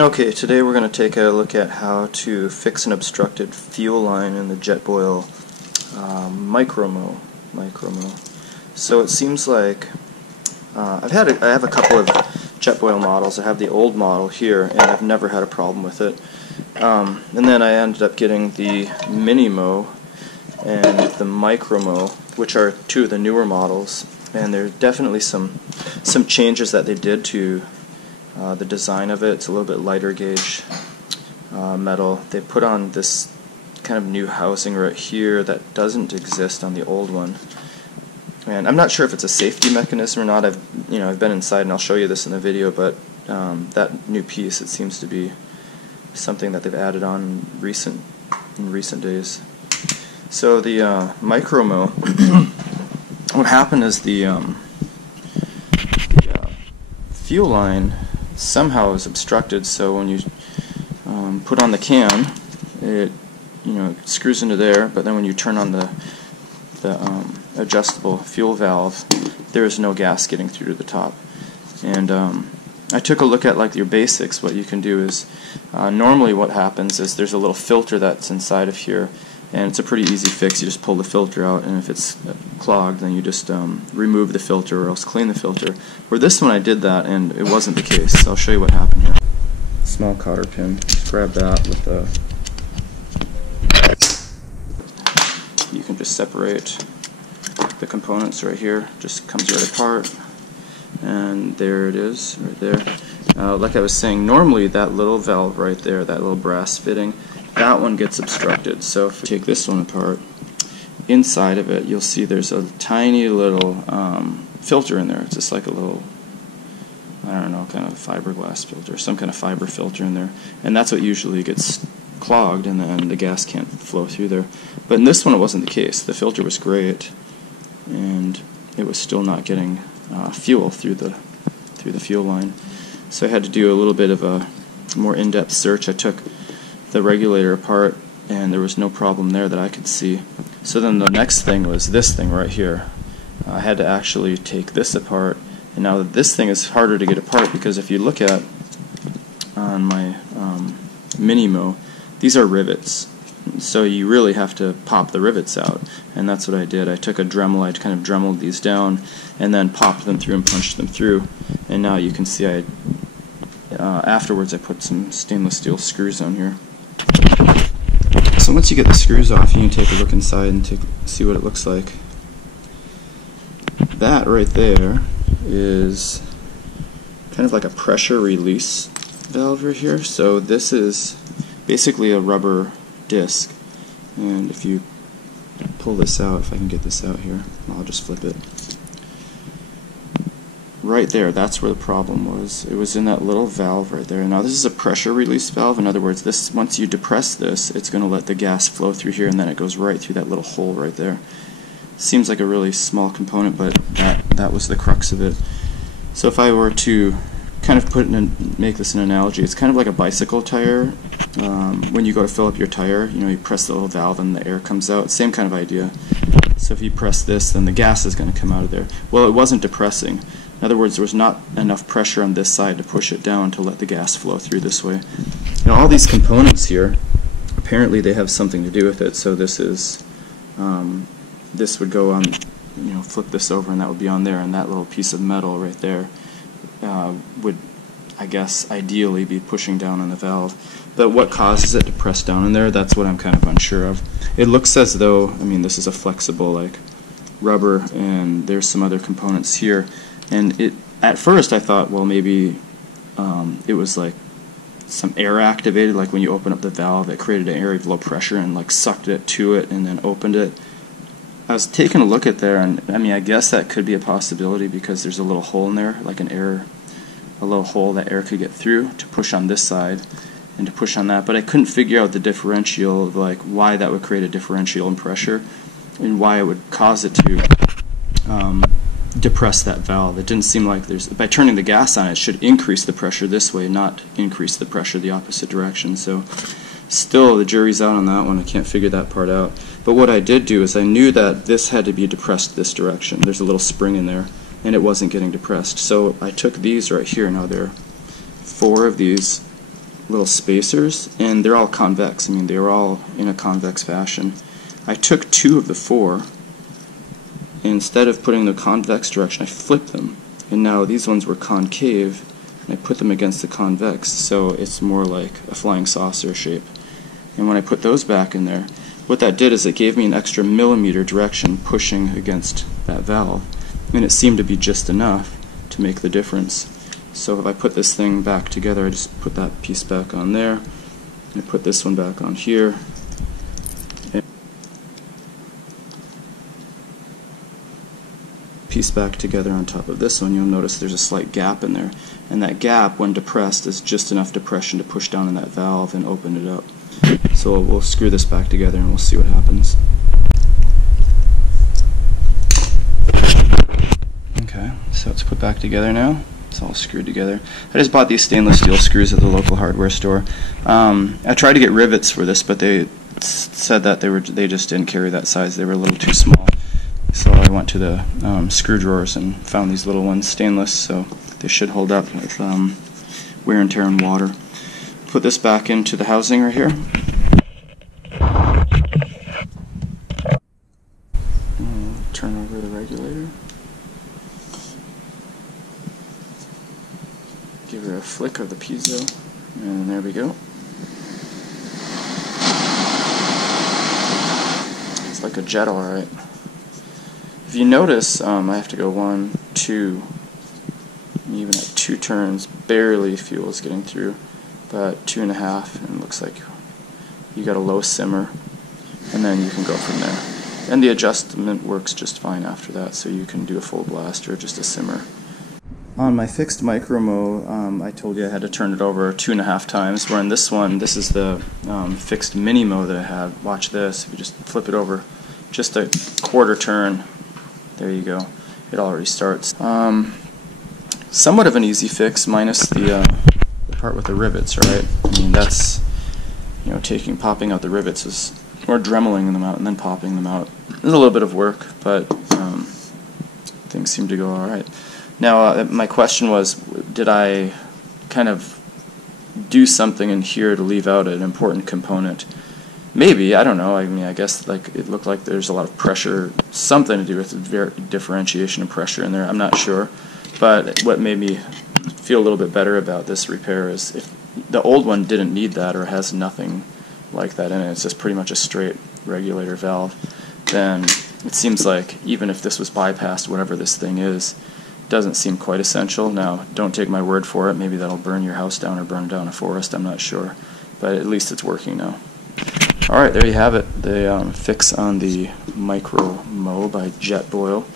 Okay, today we're going to take a look at how to fix an obstructed fuel line in the Jetboil Micro Mo. So it seems like I have a couple of Jetboil models. I have the old model here, and I've never had a problem with it. And then I ended up getting the Mini Mo and the Micro Mo, which are two of the newer models. And there are definitely some changes that they did to the design of it. It's a little bit lighter gauge metal. They put on this kind of new housing right here that doesn't exist on the old one. And I'm not sure if it's a safety mechanism or not. I've been inside and I'll show you this in the video, but that new piece, it seems to be something that they've added on in recent days. So the Micro Mo, what happened is the fuel line somehow is obstructed, so when you put on the can, it screws into there, but then when you turn on the adjustable fuel valve, there is no gas getting through to the top. And I took a look at like your basics. What you can do is normally what happens is there's a little filter that's inside of here, and it's a pretty easy fix. You just pull the filter out, and if it's clogged, then you just remove the filter or else clean the filter. Where this one I did that and it wasn't the case, so I'll show you what happened here. Small cotter pin, just grab that with the... You can just separate the components right here, just comes right apart, and there it is, right there. Like I was saying, normally that little valve right there, that little brass fitting, that one gets obstructed. So if we take this one apart, inside of it you'll see there's a tiny little filter in there. It's just like a little, I don't know, kind of fiberglass filter, some kind of fiber filter in there, and that's what usually gets clogged, and then the gas can't flow through there. But in this one it wasn't the case. The filter was great, and it was still not getting fuel through the fuel line. So I had to do a little bit of a more in-depth search. I took the regulator apart, and there was no problem there that I could see. So then the next thing was this thing right here. I had to actually take this apart, and now this thing is harder to get apart because if you look at on my Mini Mo, these are rivets. So you really have to pop the rivets out, and that's what I did. I took a Dremel, I kind of dremeled these down, and then popped them through and punched them through. And now you can see afterwards I put some stainless steel screws on here. So once you get the screws off, you can take a look inside and see what it looks like. That right there is kind of like a pressure release valve right here. So this is basically a rubber disc, and if you pull this out, if I can get this out here, I'll just flip it. Right there, that's where the problem was. It was in that little valve right there. Now this is a pressure release valve. In other words, this, once you depress this, it's going to let the gas flow through here, and then it goes right through that little hole right there. Seems like a really small component, but that was the crux of it. So if I were to kind of make this an analogy, it's kind of like a bicycle tire. When you go to fill up your tire, you press the little valve and the air comes out. Same kind of idea. So if you press this, then the gas is going to come out of there. Well, it wasn't depressing. In other words, there was not enough pressure on this side to push it down to let the gas flow through this way. Now all these components here, apparently they have something to do with it. So this is, this would go on, flip this over and that would be on there, and that little piece of metal right there would, I guess, ideally be pushing down on the valve. But what causes it to press down in there, that's what I'm kind of unsure of. It looks as though, this is a flexible like rubber, and there's some other components here. And at first I thought, well, maybe it was like some air activated, like when you open up the valve, it created an area of low pressure and like sucked it to it and then opened it. I was taking a look at there, and I guess that could be a possibility because there's a little hole in there, like a little hole that air could get through to push on this side and to push on that. But I couldn't figure out the differential of like why that would create a differential in pressure and why it would cause it to depress that valve. It didn't seem like by turning the gas on, it should increase the pressure this way, not increase the pressure the opposite direction. So still, the jury's out on that one. I can't figure that part out. But what I did do is I knew that this had to be depressed this direction. There's a little spring in there, and it wasn't getting depressed. So I took these right here. Now there are 4 of these little spacers, and they're all convex. I mean, they were all in a convex fashion. I took 2 of the 4, and instead of putting the convex direction, I flipped them, and now these ones were concave, and I put them against the convex, so it's more like a flying saucer shape. And when I put those back in there, what that did is it gave me an extra millimeter direction pushing against that valve, and it seemed to be just enough to make the difference. So if I put this thing back together, I just put that piece back on there, and I put this one back on here, and piece back together on top of this one, you'll notice there's a slight gap in there, and that gap, when depressed, is just enough depression to push down in that valve and open it up. So we'll screw this back together and we'll see what happens. Okay, so it's put back together now. It's all screwed together. I just bought these stainless steel screws at the local hardware store. I tried to get rivets for this, but they said that they just didn't carry that size. They were a little too small. So I went to the screw drawers and found these little ones, stainless, so they should hold up with wear and tear and water. Put this back into the housing right here. Turn over the regulator. Give her a flick of the piezo, and there we go. It's like a jet, alright. If you notice, I have to go 1, 2, even at 2 turns, barely fuel is getting through, but 2.5, and it looks like you got a low simmer, and then you can go from there. And the adjustment works just fine after that, so you can do a full blast or just a simmer. On my fixed Micro Mo, I told you I had to turn it over 2.5 times, where in this one, this is the fixed Mini Mo that I have. Watch this, if you just flip it over just a 1/4 turn, there you go, it already starts. Somewhat of an easy fix, minus the part with the rivets, right? I mean, that's, you know, popping out the rivets is, or dremeling them out and then popping them out. It's a little bit of work, but things seem to go alright. Now, my question was, did I kind of do something in here to leave out an important component? Maybe, I don't know. I mean, I guess like it looked like there's a lot of pressure, something to do with differentiation of pressure in there. I'm not sure. But what made me feel a little bit better about this repair is if the old one didn't need that or has nothing like that in it, it's just pretty much a straight regulator valve, then it seems like even if this was bypassed, whatever this thing is, doesn't seem quite essential. Now, don't take my word for it. Maybe that'll burn your house down or burn down a forest. I'm not sure. But at least it's working now. Alright, there you have it. The fix on the Micro Mo by Jetboil.